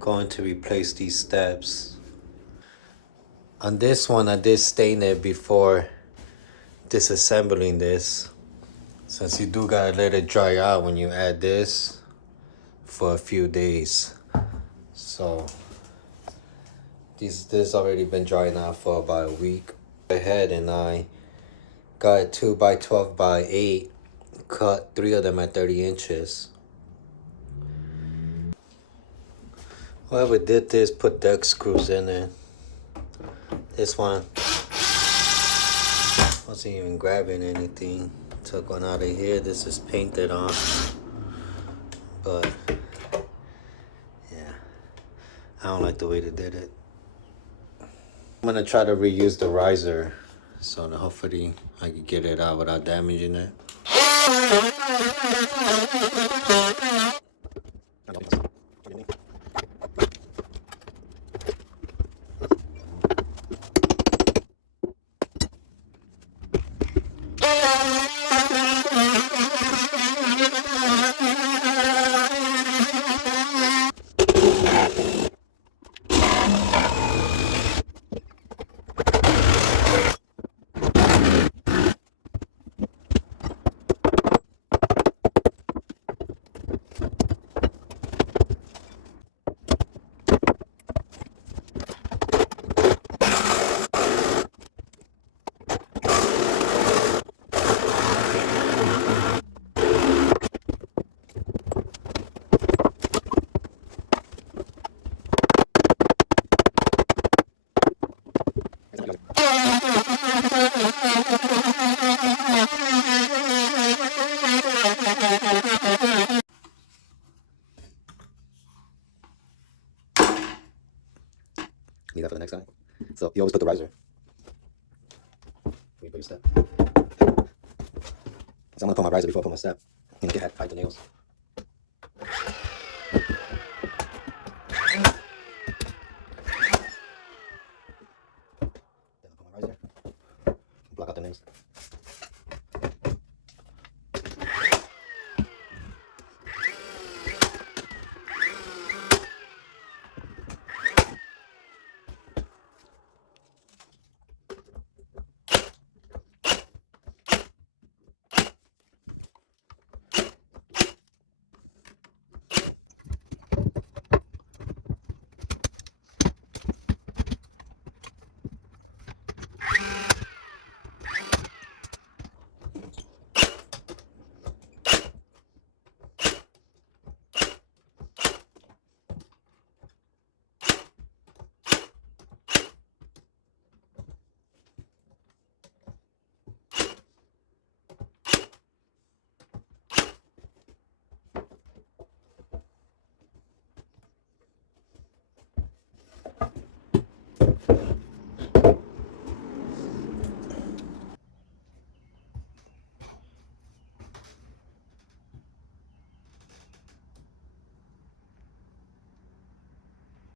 going to replace these steps. On this one, I did stain it before disassembling this, since you do gotta let it dry out when you add this for a few days. So this already been drying out for about a week. Ahead, and I got a 2x12x8, cut 3 of them at 30 inches. Whoever did this put deck screws in it. This one wasn't even grabbing anything. Took one out of here. This is painted on, but yeah, I don't like the way they did it. I'm gonna try to reuse the riser, so that hopefully I can get it out without damaging it. Need that for the next time. So you always put the riser. You put your step. So I'm gonna put my riser before I put my step. You know, hide the nails. Then I'll put my riser. Block out the nails.